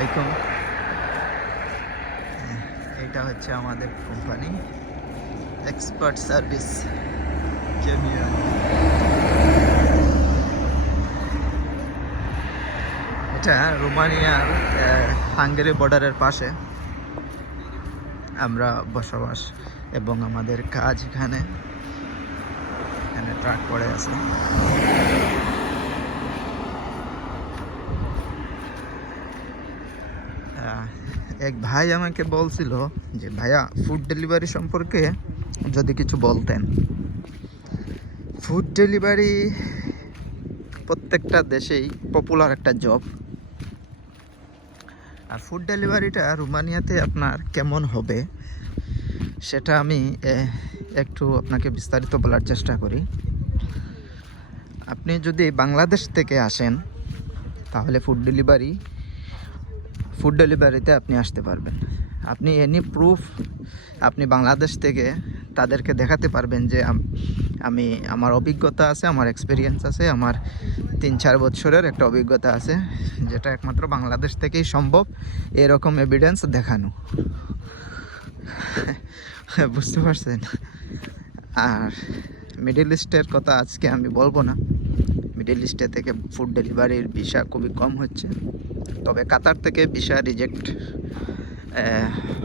আলাইকুম। এটা হচ্ছে আমাদের কোম্পানি এক্সপার্ট সার্ভিস এটা রোমানিয়ার হাঙ্গেরি বর্ডারের পাশে। আমরা বসবাস এবং আমাদের কাজ এখানে। এখানে ট্রাক পড়ে আছে। এক ভাই আমাকে বলছিল যে, ভাইয়া ফুড ডেলিভারি সম্পর্কে যদি কিছু বলতেন। ফুড ডেলিভারি প্রত্যেকটা দেশেই পপুলার একটা জব আর ফুড ডেলিভারিটা রোমানিয়াতে আপনার কেমন হবে, সেটা আমি একটু আপনাকে বিস্তারিত বলার চেষ্টা করি। আপনি যদি বাংলাদেশ থেকে আসেন, তাহলে ফুড ডেলিভারি ফুড ডেলিভারিতে আপনি আসতে পারবেন। আপনি এনি প্রুফ আপনি বাংলাদেশ থেকে তাদেরকে দেখাতে পারবেন যে আমি আমার অভিজ্ঞতা আছে, আমার এক্সপিরিয়েন্স আছে, আমার তিন চার বছরের একটা অভিজ্ঞতা আছে, যেটা একমাত্র বাংলাদেশ থেকেই সম্ভব এরকম এভিডেন্স দেখানো। বুঝতে পারছেন? আর মিডিল ইস্টের কথা আজকে আমি বলব না। মিডিল ইস্টে থেকে ফুড ডেলিভারির ভিসা খুবই কম হচ্ছে। তবে কাতার থেকে ভিসা রিজেক্ট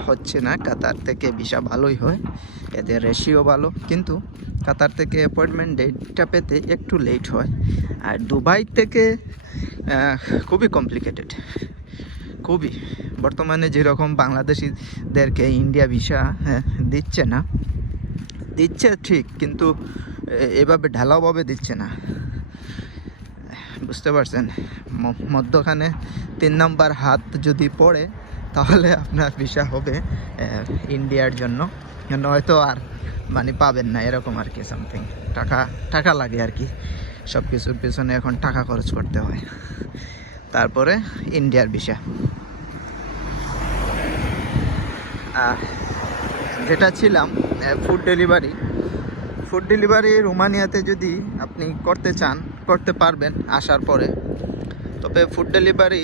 হচ্ছে না। কাতার থেকে ভিসা ভালোই হয়। এদের রেশিও ভালো। কিন্তু কাতার থেকে অ্যাপয়েন্টমেন্ট ডেটটা পেতে একটু লেট হয়। আর দুবাই থেকে খুবই কমপ্লিকেটেড খুবই। বর্তমানে যেরকম বাংলাদেশিদেরকে ইন্ডিয়া ভিসা দিচ্ছে না। দিচ্ছে ঠিক, কিন্তু এভাবে ঢালাওভাবে দিচ্ছে না। বুঝতে পারছেন? মধ্যখানে তিন নম্বর হাত যদি পড়ে, তাহলে আপনার ভিসা হবে ইন্ডিয়ার জন্য। নয়তো আর মানে পাবেন না, এরকম আর কি সামথিং টাকা টাকা লাগে আর কি। সব কিছুর পিছনে এখন টাকা খরচ করতে হয়। তারপরে ইন্ডিয়ার ভিসা। যেটা ছিলাম ফুড ডেলিভারি ফুড ডেলিভারি রোমানিয়াতে যদি আপনি করতে চান করতে পারবেন আসার পরে। তবে ফুড ডেলিভারি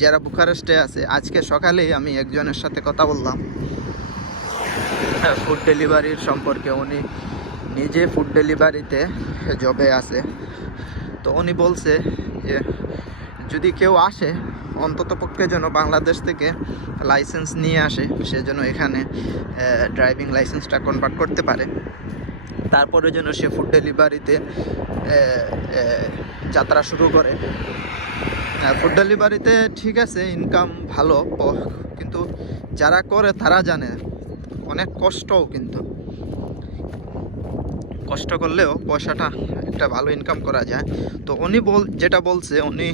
যারা বুখারেস্টে আছে, আজকে সকালেই আমি একজনের সাথে কথা বললাম। ফুড ডেলিভারির সম্পর্কে উনি নিজে ফুড ডেলিভারিতে জবে আছে। তো উনি বলছে যে, যদি কেউ আসে, অন্তত পক্ষে যেন বাংলাদেশ থেকে লাইসেন্স নিয়ে আসে, সে যেন এখানে ড্রাইভিং লাইসেন্সটা কনভার্ট করতে পারে। তারপরে যেন সে ফুড ডেলিভারিতে যাত্রা শুরু করে। ফুড ডেলিভারিতে ঠিক আছে ইনকাম ভালো কিন্তু যারা করে তারা জানে, অনেক কষ্টও কিন্তু। কষ্ট করলেও পয়সাটা একটা ভালো ইনকাম করা যায়। তো উনি বল যেটা বলছে, উনি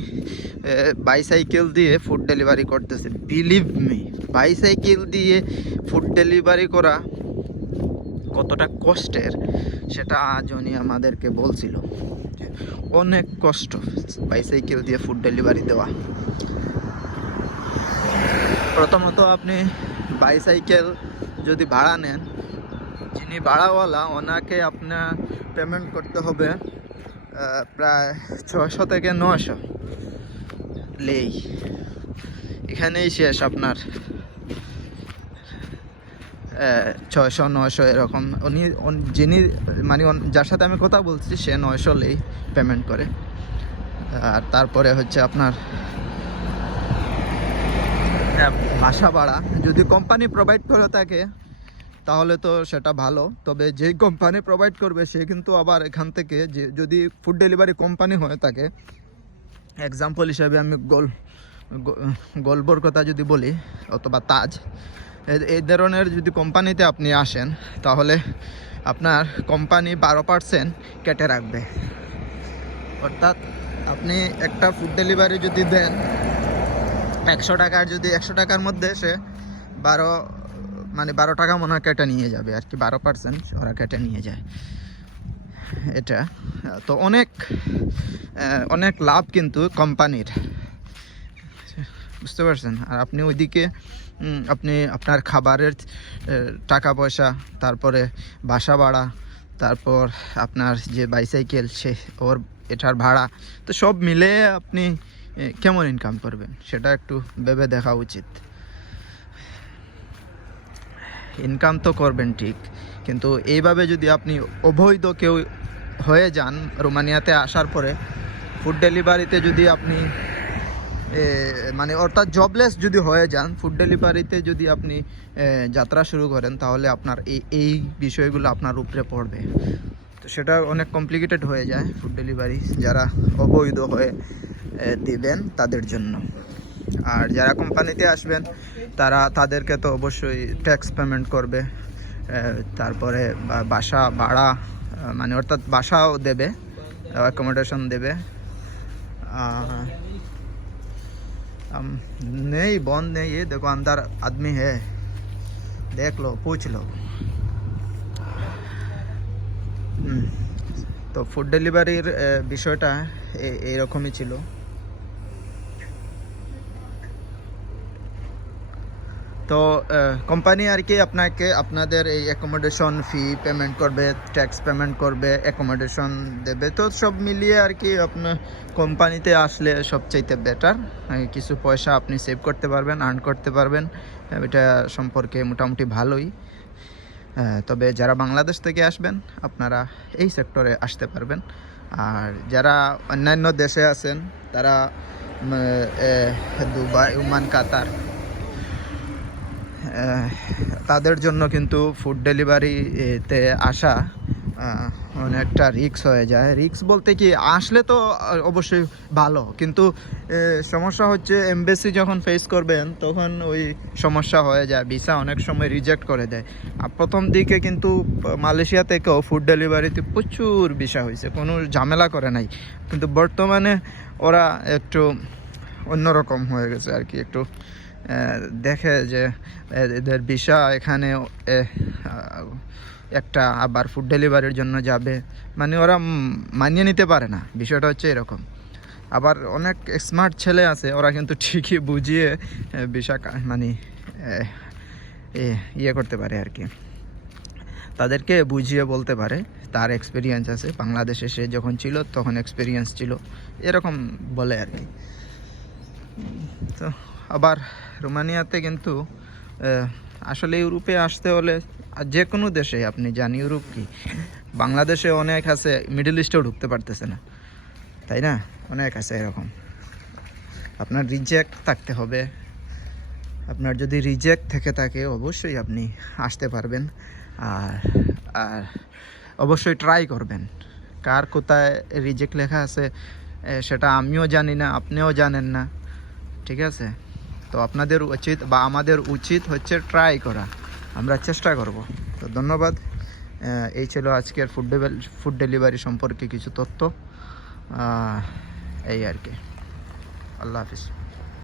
বাইসাইকেল দিয়ে ফুড ডেলিভারি করতেছে। বিলিভ মি বাইসাইকেল দিয়ে ফুড ডেলিভারি করা কতটা কষ্টের সেটা আজ উনি আমাদেরকে বলছিল। অনেক কষ্ট বাইসাইকেল দিয়ে ফুড ডেলিভারি দেওয়া। প্রথমত আপনি বাইসাইকেল যদি ভাড়া নেন, যিনি ভাড়াওয়ালা ওনাকে আপনার পেমেন্ট করতে হবে প্রায় ছশো থেকে নশো লেই, এখানেই শেষ আপনার। ছয়শো, নয়শো এরকম। উনি যিনি মানে যার সাথে আমি কথা বলছি, সে নয়শো লেই পেমেন্ট করে। আর তারপরে হচ্ছে আপনার বাসা ভাড়া। যদি কোম্পানি প্রোভাইড করে থাকে, তাহলে তো সেটা ভালো। তবে যেই কোম্পানি প্রোভাইড করবে, সে কিন্তু আবার এখান থেকে যে, যদি ফুড ডেলিভারি কোম্পানি হয়ে থাকে এক্সাম্পল হিসাবে আমি গোল, গো- গল্পর কথা যদি বলি, অথবা তাজ এই ধরনের যদি কোম্পানিতে আপনি আসেন, তাহলে আপনার কোম্পানি বারো পার্সেন্ট কেটে রাখবে। অর্থাৎ আপনি একটা ফুড ডেলিভারি যদি দেন, একশো টাকার যদি, একশো টাকার মধ্যে সে বারো মানে বারো টাকা মনে কেটে নিয়ে যাবে আর কি, বারো পার্সেন্ট ওরা কেটে নিয়ে যায়। এটা, তো অনেক অনেক লাভ কিন্তু কোম্পানির। বুঝতে পারছেন? আর আপনি ওইদিকে আপনি আপনার খাবারের টাকা পয়সা, তারপরে বাসা ভাড়া, তারপর আপনার যে বাইসাইকেল সে, ওর, এটার ভাড়া, তো সব মিলে আপনি কেমন ইনকাম করবেন? সেটা একটু ভেবে দেখা উচিত। ইনকাম তো করবেন ঠিক, কিন্তু এইভাবে যদি আপনি অবৈধ কেউ হয়ে যান রোমানিয়াতে আসার পরে ফুড ডেলিভারিতে যদি আপনি মানে অর্থাৎ জবলেস যদি হয়ে যান ফুড ডেলিভারিতে যদি আপনি যাত্রা শুরু করেন, তাহলে আপনার এই এই বিষয়গুলো আপনার উপরে পড়বে। তো সেটা অনেক কমপ্লিকেটেড হয়ে যায় ফুড ডেলিভারি যারা অবৈধ হয়ে দিবেন তাদের জন্য। আর যারা কোম্পানিতে আসবেন, তারা, তাদেরকে তো অবশ্যই ট্যাক্স পেমেন্ট করবে। তারপরে বাসা ভাড়া মানে অর্থাৎ বাসাও দেবে অ্যাকোমোডেশন দেবে। हम नहीं बंद नहीं है देखो अंदर आदमी है देख लो पूछ लो হুম, তো ফুড ডেলিভারির বিষয়টা এ- এইরকমই ছিল তো কোম্পানি আর কি আপনাকে আপনাদের এই অ্যাকোমোডেশন ফি পেমেন্ট করবে ট্যাক্স পেমেন্ট করবে অ্যাকোমোডেশন দেবে। তো সব মিলিয়ে আর কি আপনার কোম্পানিতে আসলে সবচাইতে বেটার কিছু পয়সা আপনি সেভ করতে পারবেন আর্ন করতে পারবেন। এটা সম্পর্কে মোটামুটি ভালোই। তবে যারা বাংলাদেশ থেকে আসবেন, আপনারা এই সেক্টরে আসতে পারবেন। আর যারা অন্যান্য দেশে আছেন, তারা দুবাই, ওমান, কাতার তাদের জন্য কিন্তু ফুড ডেলিভারিতে আসা অনেকটা রিক্স হয়ে যায়। রিক্স বলতে কি, আসলে তো অবশ্যই ভালো, কিন্তু সমস্যা হচ্ছে এমবেসি যখন ফেস করবেন, তখন ওই সমস্যা হয়ে যায় ভিসা অনেক সময় রিজেক্ট করে দেয়। আর প্রথম দিকে কিন্তু মালয়েশিয়া থেকেও ফুড ডেলিভারিতে প্রচুর ভিসা হয়েছে, কোনো ঝামেলা করে নাই। কিন্তু বর্তমানে ওরা একটু অন্যরকম হয়ে গেছে আর কি, একটু দেখে যে এদের ভিসা এখানে একটা আবার ফুড ডেলিভারির জন্য যাবে। মানে ওরা মানিয়ে নিতে পারে না, বিষয়টা হচ্ছে এরকম। আবার অনেক স্মার্ট ছেলে আছে, ওরা কিন্তু ঠিকই বুঝিয়ে ভিসা মানে ইয়ে করতে পারে আর কি। তাদেরকে বুঝিয়ে বলতে পারে, তার এক্সপিরিয়েন্স আছে। বাংলাদেশে সে যখন ছিল, তখন এক্সপিরিয়েন্স ছিল। এরকম বলে আর কি। তো আবার রোমানিয়াতে কিন্তু আসলে ইউরোপে আসতে হলে যে কোনো দেশে, আপনি যান, ইউরোপ কি? বাংলাদেশে অনেক আছে, মিডল ইস্টেও ঢুকতে পারতেছে না। তাই না? অনেক আছে এরকম। আপনার রিজেক্ট থাকতে হবে। আপনার যদি রিজেক্ট থেকে থাকে, অবশ্যই আপনি আসতে পারবেন। আর আর অবশ্যই ট্রাই করবেন। কার কোথায় রিজেক্ট লেখা আছে সেটা আমিও জানি না, আপনিও জানেন না। ঠিক আছে? তো আপনাদের উচিত বা আমাদের উচিত হচ্ছে ট্রাই করা। আমরা চেষ্টা করব। তো ধন্যবাদ। এই ছিল আজকের ফুড ফুড ডেলিভারি সম্পর্কে কিছু তথ্য। এই আর কি। আল্লাহ হাফিজ।